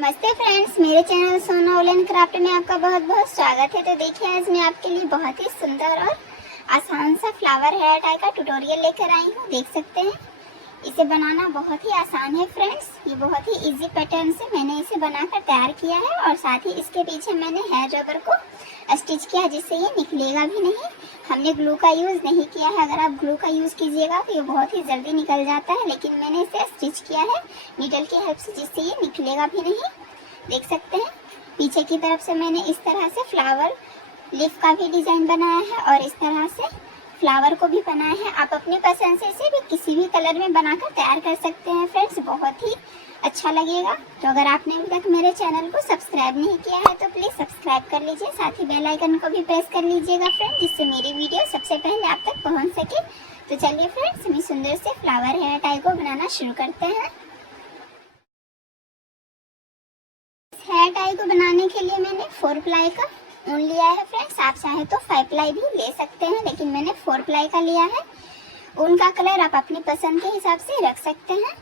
नमस्ते फ्रेंड्स, मेरे चैनल सोना वुलन क्राफ्ट में आपका बहुत बहुत स्वागत है। तो देखिए, आज मैं आपके लिए बहुत ही सुंदर और आसान सा फ्लावर हेयर टाई का ट्यूटोरियल लेकर आई हूँ। देख सकते हैं, इसे बनाना बहुत ही आसान है फ्रेंड्स। ये बहुत ही इजी पैटर्न से मैंने इसे बनाकर तैयार किया है और साथ ही इसके पीछे मैंने हेयर रबर को स्टिच किया जिससे ये निकलेगा भी नहीं। हमने ग्लू का यूज़ नहीं किया है। अगर आप ग्लू का यूज़ कीजिएगा तो ये बहुत ही जल्दी निकल जाता है, लेकिन मैंने इसे स्टिच किया है नीडल की हेल्प से जिससे ये निकलेगा भी नहीं। देख सकते हैं, पीछे की तरफ से मैंने इस तरह से फ्लावर लीफ का भी डिज़ाइन बनाया है और इस तरह से फ्लावर को भी बनाया है। आप अपनी पसंद से इसे भी किसी भी कलर में बनाकर तैयार कर सकते हैं फ्रेंड्स, बहुत ही अच्छा लगेगा। तो अगर आपने अभी तक मेरे चैनल को सब्सक्राइब नहीं किया है तो प्लीज़ सब्सक्राइब कर लीजिए, साथ ही बेल आइकन को भी प्रेस कर लीजिएगा फ्रेंड्स, जिससे मेरी वीडियो सबसे पहले आप तक पहुंच सके। तो चलिए फ्रेंड्स, हम सुंदर से फ्लावर हेयर टाई को बनाना शुरू करते हैं। हेयर टाई को बनाने के लिए मैंने 4 प्लाई का ऊन लिया है फ्रेंड्स। आप चाहे तो 5 प्लाई भी ले सकते हैं, लेकिन मैंने 4 प्लाई का लिया है। ऊन का कलर आप अपनी पसंद के हिसाब से रख सकते हैं।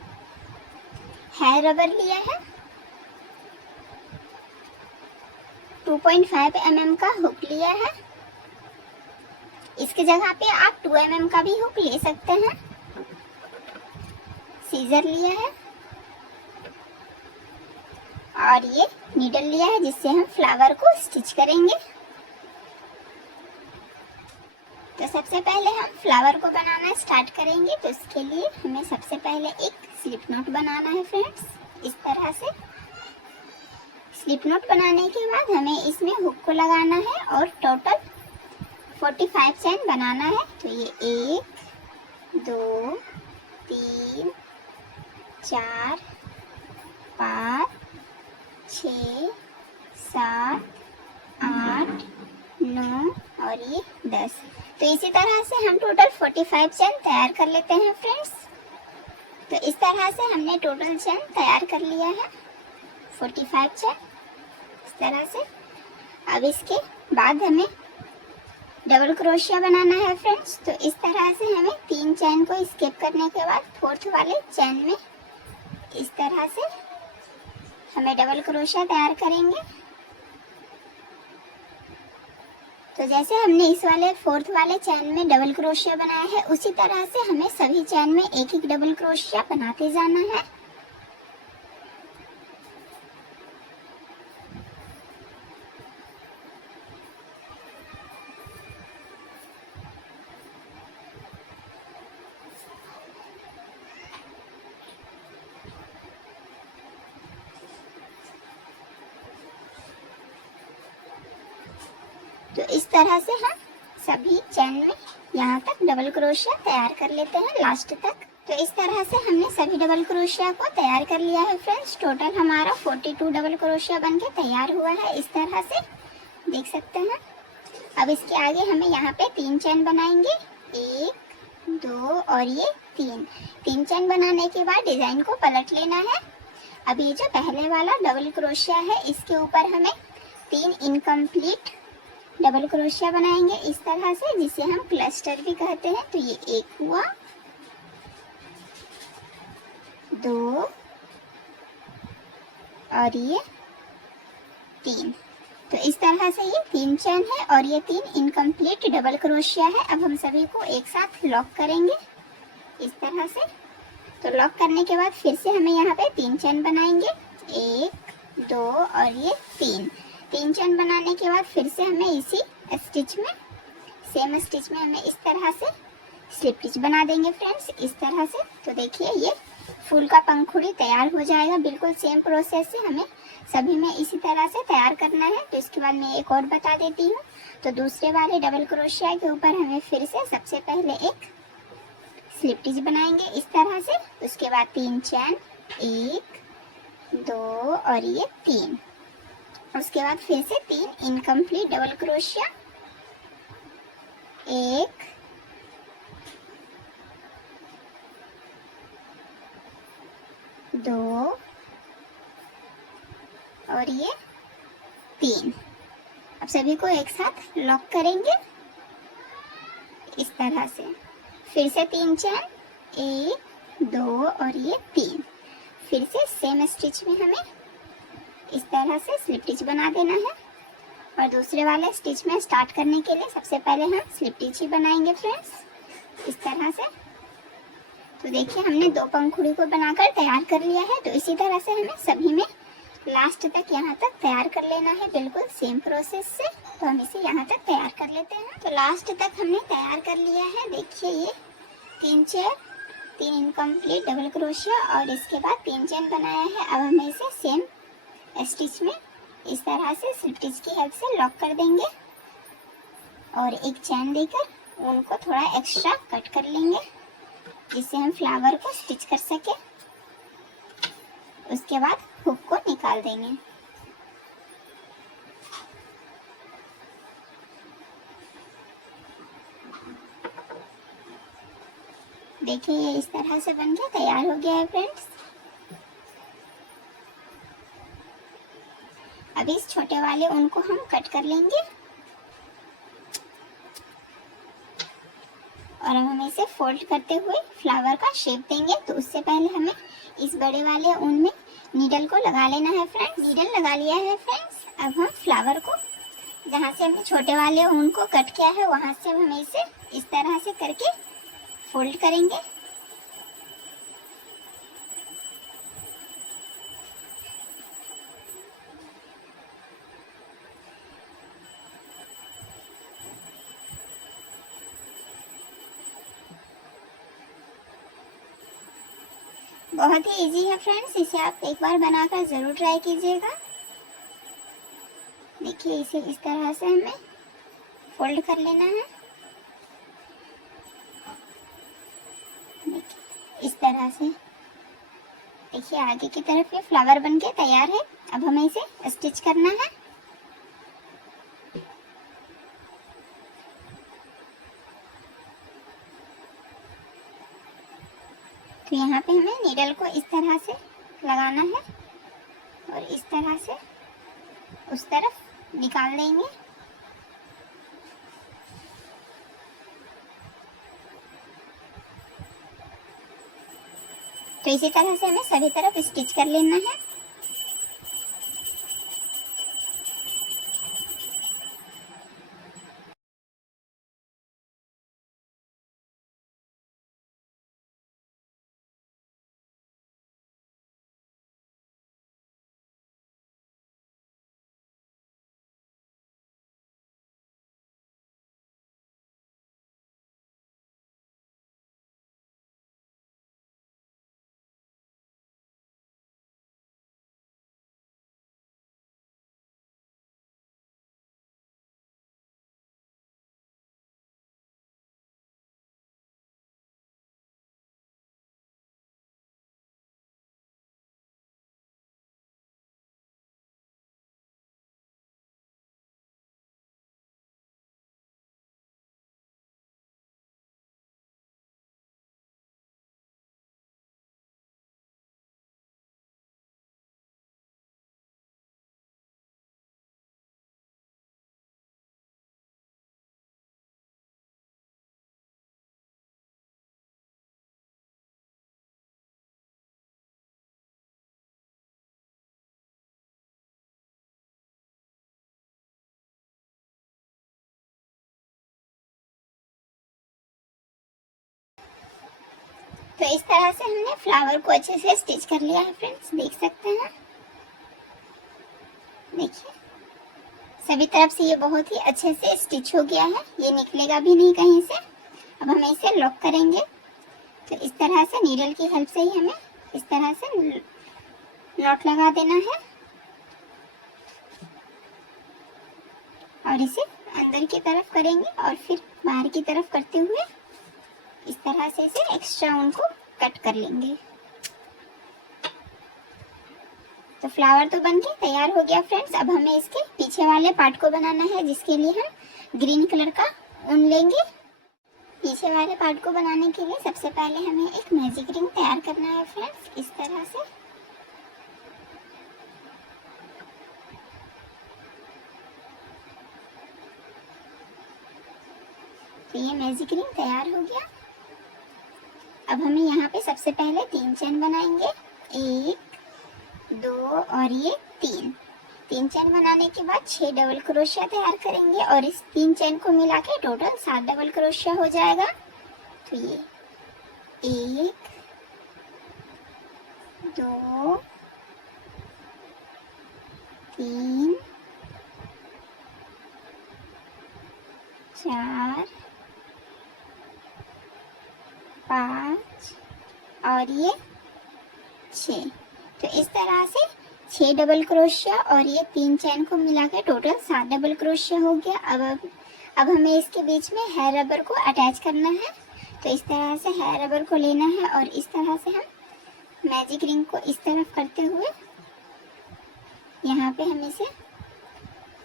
हेयर रबर लिया है, 2.5 mm का हुक लिया है। इसकी जगह पे आप 2 mm का भी हुक ले सकते हैं। सीजर लिया है और ये नीडल लिया है जिससे हम फ्लावर को स्टिच करेंगे। तो सबसे पहले हम फ्लावर को बनाना स्टार्ट करेंगे। तो इसके लिए हमें सबसे पहले एक स्लिप नॉट बनाना है फ्रेंड्स। इस तरह से स्लिप नॉट बनाने के बाद हमें इसमें हुक को लगाना है और टोटल 45 चैन बनाना है। तो ये 1 2 3 4 5 6 7 8 9 और ये 10। तो इसी तरह से हम टोटल 45 चैन तैयार कर लेते हैं फ्रेंड्स। तो इस तरह से हमने टोटल चैन तैयार कर लिया है, 45 चैन इस तरह से। अब इसके बाद हमें डबल क्रोशिया बनाना है फ्रेंड्स। तो इस तरह से हमें 3 चैन को स्किप करने के बाद 4th वाले चैन में इस तरह से हमें डबल क्रोशिया तैयार करेंगे। तो जैसे हमने इस वाले 4th वाले चैन में डबल क्रोशिया बनाया है, उसी तरह से हमें सभी चैन में एक एक डबल क्रोशिया बनाते जाना है। तो इस तरह से हम सभी चैन में यहाँ तक डबल क्रोशिया तैयार कर लेते हैं लास्ट तक। तो इस तरह से हमने सभी डबल क्रोशिया को तैयार कर लिया है फ्रेंड्स। टोटल हमारा 42 डबल क्रोशिया बनके तैयार हुआ है इस तरह से, देख सकते हैं। अब इसके आगे हमें यहाँ पे 3 चैन बनाएंगे, 1 2 और ये 3 चैन बनाने के बाद डिजाइन को पलट लेना है। अब ये जो पहले वाला डबल क्रोशिया है, इसके ऊपर हमें 3 इनकम्प्लीट डबल क्रोशिया बनाएंगे इस तरह से, जिसे हम क्लस्टर भी कहते हैं। तो ये 1 हुआ, 2 और ये 3। तो इस तरह से ये 3 चैन है और ये 3 इनकम्प्लीट डबल क्रोशिया है। अब हम सभी को एक साथ लॉक करेंगे इस तरह से। तो लॉक करने के बाद फिर से हमें यहाँ पे 3 चैन बनाएंगे, 1 2 और ये 3 चैन बनाने के बाद फिर से हमें इसी स्टिच में, सेम स्टिच में हमें इस तरह से स्लिप स्टिच बना देंगे फ्रेंड्स, इस तरह से। तो देखिए, ये फूल का पंखुड़ी तैयार हो जाएगा। बिल्कुल सेम प्रोसेस से हमें सभी में इसी तरह से तैयार करना है। तो इसके बाद मैं एक और बता देती हूँ। तो दूसरे वाले डबल क्रोशिया के ऊपर हमें फिर से सबसे पहले एक स्लिप स्टिच बनाएंगे इस तरह से। उसके बाद 3 चैन, 1 2 और ये 3। उसके बाद फिर से 3 इनकम्प्लीट डबल क्रोशिया, 1 2 और ये 3। अब सभी को एक साथ लॉक करेंगे इस तरह से। फिर से 3 चैन, 1 2 और ये 3। फिर से सेम स्टिच में हमें इस तरह से स्लिप स्टिच बना देना है। और दूसरे वाले स्टिच में स्टार्ट करने के लिए सबसे पहले हम स्लिप स्टिच ही बनाएंगे फ्रेंड्स, इस तरह से। तो देखिए हमने 2 पंखुड़ी को बनाकर तैयार कर लिया है। तो इसी तरह से हमें सभी में लास्ट तक यहाँ तक तैयार कर लेना है, बिल्कुल सेम प्रोसेस से। तो हम इसे यहाँ तक तैयार कर लेते हैं। तो लास्ट तक हमने तैयार कर लिया है। देखिए ये 3 चेयर, 3 इनकम्प्लीट डबल क्रोशिया और इसके बाद 3 चेन बनाया है। अब हमें इसे सेम स्टिच में इस तरह से स्लिप स्टिच की हेल्प से लॉक कर देंगे और एक चैन देकर उनको थोड़ा एक्स्ट्रा कट कर लेंगे, जिससे हम फ्लावर को स्टिच कर सके। उसके बाद हुक को निकाल देंगे। देखिए ये इस तरह से बन के तैयार हो गया है फ्रेंड्स। अब इस छोटे वाले उनको हम कट कर लेंगे और अब हम इसे फोल्ड करते हुए फ्लावर का शेप देंगे। तो उससे पहले हमें इस बड़े वाले ऊन में नीडल को लगा लेना है फ्रेंड्स। नीडल लगा लिया है फ्रेंड्स। अब हम फ्लावर को जहाँ से हमने छोटे वाले ऊन को कट किया है वहाँ से हम इसे इस तरह से करके फोल्ड करेंगे। बहुत ही इजी है फ्रेंड्स, इसे आप एक बार बनाकर ज़रूर ट्राई कीजिएगा। देखिए इसे इस तरह से हमें फोल्ड कर लेना है। देखिए इस तरह से। देखिए आगे की तरफ ये फ्लावर बनके तैयार है। अब हमें इसे स्टिच करना है। तो यहाँ पे हमें नीडल को इस तरह से लगाना है और इस तरह से उस तरफ निकाल देंगे। तो इसी तरह से हमें सभी तरफ स्टिच कर लेना है। तो इस तरह से हमने फ्लावर को अच्छे से स्टिच कर लिया है फ्रेंड्स, देख सकते हैं। देखिए सभी तरफ से ये बहुत ही अच्छे से स्टिच हो गया है, ये निकलेगा भी नहीं कहीं से। अब हमें इसे लॉक करेंगे। तो इस तरह से नीडल की हेल्प से ही हमें इस तरह से नॉट लगा देना है और इसे अंदर की तरफ करेंगे और फिर बाहर की तरफ करते हुए इस तरह से इसे एक्स्ट्रा उनको कट कर लेंगे। तो फ्लावर तो बनके तैयार हो गया फ्रेंड्स। अब हमें इसके पीछे वाले पार्ट को बनाना है, जिसके लिए हम ग्रीन कलर का ऊन लेंगे। पीछे वाले पार्ट को बनाने के लिए सबसे पहले हमें एक मैजिक रिंग तैयार करना है फ्रेंड्स, इस तरह से। तो ये मैजिक रिंग तैयार हो गया। अब हमें यहाँ पे सबसे पहले 3 चेन बनाएंगे, 1 2 और ये 3। 3 चेन बनाने के बाद 6 डबल क्रोशिया तैयार करेंगे और इस 3 चेन को मिला के टोटल 7 डबल क्रोशिया हो जाएगा। तो ये 1 2 3 4 5 और ये 6। तो इस तरह से 6 डबल क्रोशिया और ये 3 चेन को मिला के टोटल 7 डबल क्रोशिया हो गया। अब हमें इसके बीच में हेयर रबर को अटैच करना है। तो इस तरह से हेयर रबर को लेना है और इस तरह से हम मैजिक रिंग को इस तरफ करते हुए यहाँ पे हम इसे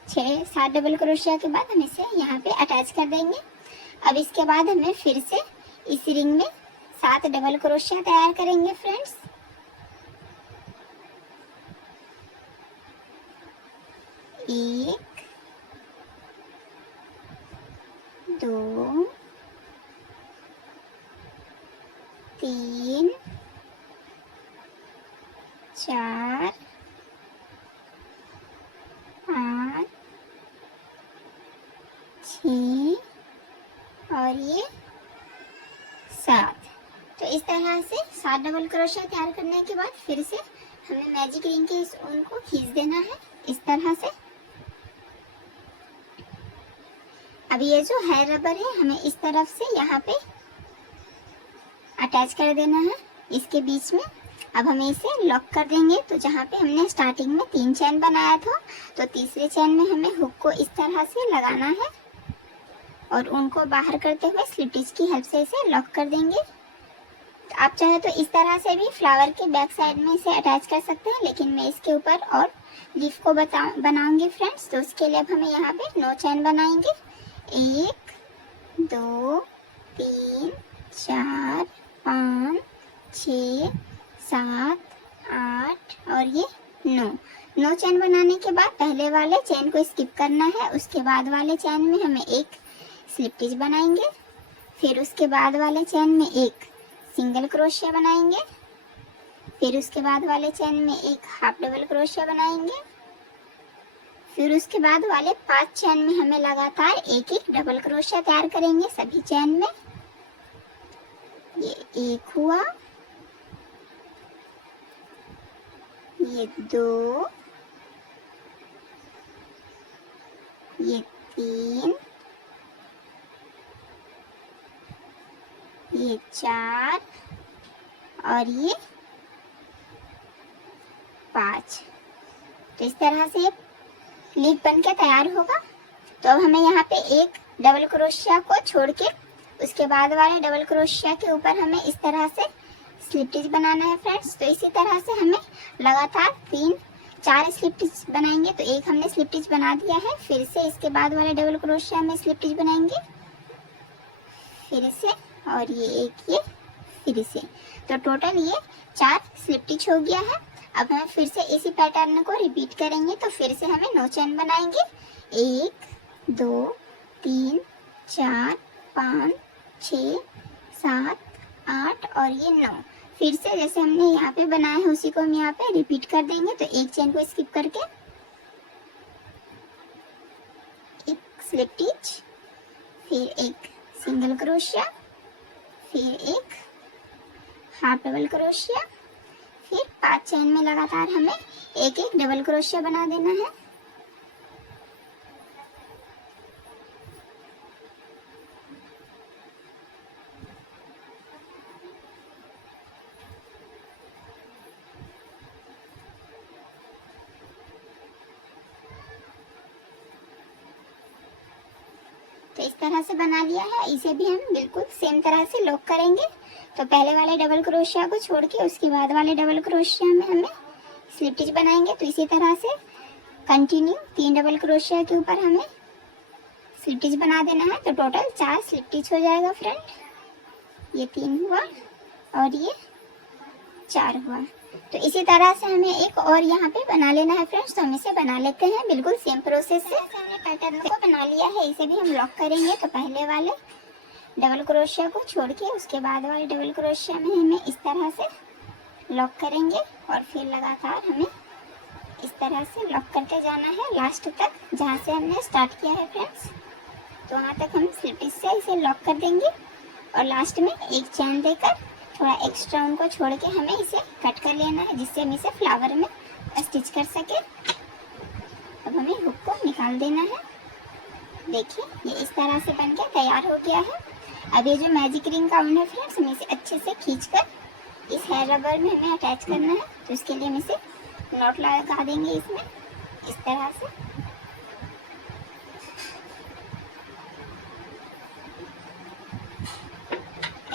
6-7 डबल क्रोशिया के बाद हम इसे यहाँ पे अटैच कर देंगे। अब इसके बाद हमें फिर से इस रिंग में 7 डबल क्रोशिया तैयार करेंगे फ्रेंड्स। 1 2 3 4 5 6 और ये 7। तो इस तरह से 7 डबल क्रोशिया तैयार करने के बाद फिर से हमें मैजिक रिंग के इस ऊन को खींच देना है इस तरह से। अब ये जो हेयर रबर है हमें इस तरफ से यहाँ पे अटैच कर देना है इसके बीच में। अब हमें इसे लॉक कर देंगे। तो जहाँ पे हमने स्टार्टिंग में 3 चेन बनाया था तो तीसरे चेन में हमें हुक को इस तरह से लगाना है और उनको बाहर करते हुए स्लिप स्टिच की हेल्प से इसे लॉक कर देंगे। तो आप चाहे तो इस तरह से भी फ्लावर के बैक साइड में इसे अटैच कर सकते हैं, लेकिन मैं इसके ऊपर और लीफ को बनाऊंगी फ्रेंड्स। तो उसके लिए अब हमें यहाँ पे 9 चेन बनाएंगे। 1 2 3 4 5 6 7 8 और ये 9 चेन बनाने के बाद पहले वाले चेन को स्किप करना है। उसके बाद वाले चेन में हमें एक स्लिप स्टिच बनाएंगे, फिर उसके बाद वाले चेन में एक सिंगल क्रोशिया बनाएंगे, फिर उसके बाद वाले चेन में एक हाफ डबल क्रोशिया बनाएंगे, फिर उसके बाद वाले 5 चेन में हमें लगातार एक एक डबल क्रोशिया तैयार करेंगे सभी चेन में। ये 1 हुआ, ये 2, ये 3, ये 4 और ये 5। तो इस तरह से लीफ बन के तैयार होगा। तो अब हमें यहाँ पे एक डबल क्रोशिया को छोड़ के उसके बाद वाले डबल क्रोशिया के ऊपर हमें इस तरह से स्लिप स्टिच बनाना है फ्रेंड्स। तो इसी तरह से हमें लगातार 3-4 स्लिप स्टिच बनाएंगे। तो एक हमने स्लिप स्टिच बना दिया है, फिर से इसके बाद वाले डबल क्रोशिया में स्लिप स्टिच बनाएंगे, फिर से और ये एक ये फिर से। तो टोटल ये 4 स्लिप स्टिच हो गया है। अब हम फिर से इसी पैटर्न को रिपीट करेंगे। तो फिर से हमें 9 चेन बनाएंगे। 1 2 3 4 5 6 7 8 और ये 9। फिर से जैसे हमने यहाँ पे बनाया है उसी को हम यहाँ पे रिपीट कर देंगे। तो एक चेन को स्किप करके एक स्लिप स्टिच, फिर एक सिंगल क्रोशिया, फिर एक हाफ डबल क्रोशिया, फिर 5 चेन में लगातार हमें एक एक डबल क्रोशिया बना देना है। तो इस तरह से बना लिया है। इसे भी हम बिल्कुल सेम तरह से लॉक करेंगे। तो पहले वाले डबल क्रोशिया को छोड़ के उसके बाद वाले डबल क्रोशिया में हमें स्लिप स्टिच बनाएंगे। तो इसी तरह से कंटिन्यू 3 डबल क्रोशिया के ऊपर हमें स्लिप स्टिच बना देना है। तो टोटल 4 स्लिप स्टिच हो जाएगा फ्रेंड। ये 3 हुआ और ये 4 हुआ। तो इसी तरह से हमें एक और यहाँ पे बना लेना है फ्रेंड्स। तो हम इसे बना लेते हैं बिल्कुल सेम प्रोसेस से। हमने पैटर्न को बना लिया है, इसे भी हम लॉक करेंगे। तो पहले वाले डबल क्रोशिया को छोड़ के उसके बाद वाले डबल क्रोशिया में हमें इस तरह से लॉक करेंगे और फिर लगातार हमें इस तरह से लॉक करके जाना है लास्ट तक, जहाँ से हमने स्टार्ट किया है फ्रेंड्स। तो वहाँ तक हम स्लिप से इसे लॉक कर देंगे और लास्ट में एक चैन देकर थोड़ा एक्स्ट्रा उनको छोड़ के हमें इसे कट कर लेना है, जिससे हम इसे फ्लावर में स्टिच कर सके। अब हमें हुक को निकाल देना है। देखिए ये इस तरह से बनके तैयार हो गया है। अब ये जो मैजिक रिंग गाउन है फ्रेंड्स, हमें इसे अच्छे से खींचकर इस हेयर रबर में हमें अटैच करना है। तो इसके लिए हम इसे नॉट लगा देंगे इसमें इस तरह से।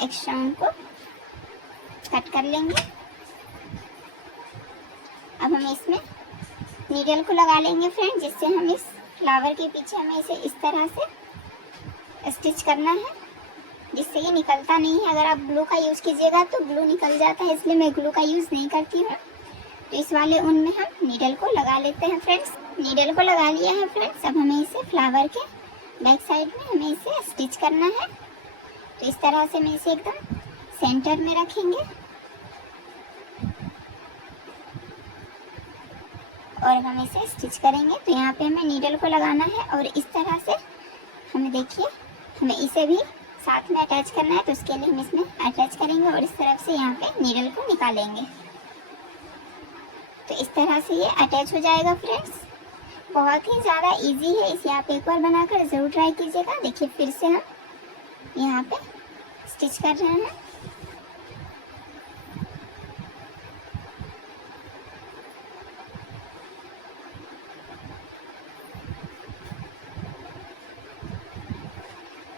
एक्स्ट्रा उनको कट कर लेंगे। अब हम इसमें नीडल को लगा लेंगे फ्रेंड, जिससे हम इस फ्लावर के पीछे हमें इसे इस तरह से स्टिच करना है, जिससे ये निकलता नहीं है। अगर आप ग्लू का यूज़ कीजिएगा तो ग्लू निकल जाता है, इसलिए मैं ग्लू का यूज़ नहीं करती हूँ। तो इस वाले ऊन में हम नीडल को लगा लेते हैं फ्रेंड्स। नीडल को लगा लिया है फ्रेंड्स। अब हमें इसे फ्लावर के बैक साइड में हमें इसे स्टिच करना है। तो इस तरह से मैं इसे एकदम सेंटर में रखेंगे और हम इसे स्टिच करेंगे। तो यहाँ पे हमें नीडल को लगाना है और इस तरह से हमें देखिए हमें इसे भी साथ में अटैच करना है। तो उसके लिए हम इसमें अटैच करेंगे और इस तरफ से यहाँ पे नीडल को निकालेंगे। तो इस तरह से ये अटैच हो जाएगा फ्रेंड्स। बहुत ही ज़्यादा इजी है, इसे आप एक बार बनाकर ज़रूर ट्राई कीजिएगा। देखिए फिर से हम यहाँ पे स्टिच कर रहे हैं।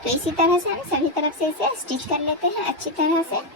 तो इसी तरह से हम सभी तरफ से इसे स्टिच कर लेते हैं अच्छी तरह से।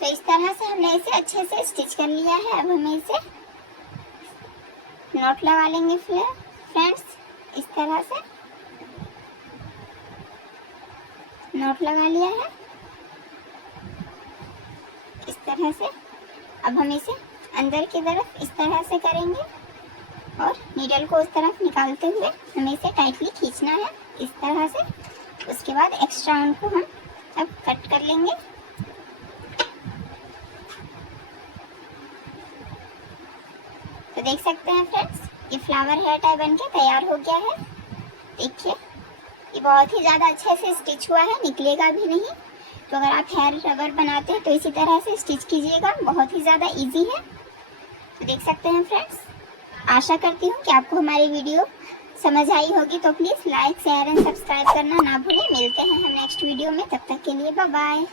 तो इस तरह से हमने इसे अच्छे से स्टिच कर लिया है। अब हमें इसे नॉट लगा लेंगे फ्रेंड्स इस तरह से। नॉट लगा लिया है इस तरह से। अब हम इसे अंदर की तरफ इस तरह से करेंगे और नीडल को उस तरफ निकालते हुए हमें इसे टाइटली खींचना है इस तरह से। उसके बाद एक्स्ट्रा ऊन को हम अब कट कर लेंगे। तो देख सकते हैं फ्रेंड्स ये फ्लावर हेयर टाई बनके तैयार हो गया है। देखिए ये बहुत ही ज़्यादा अच्छे से स्टिच हुआ है, निकलेगा भी नहीं। तो अगर आप हेयर रबर बनाते हैं तो इसी तरह से स्टिच कीजिएगा, बहुत ही ज़्यादा इजी है। तो देख सकते हैं फ्रेंड्स, आशा करती हूँ कि आपको हमारी वीडियो समझ आई होगी। तो please like share and subscribe करना ना भूलें। मिलते हैं हम नेक्स्ट वीडियो में, तब तक के लिए बाय बाय।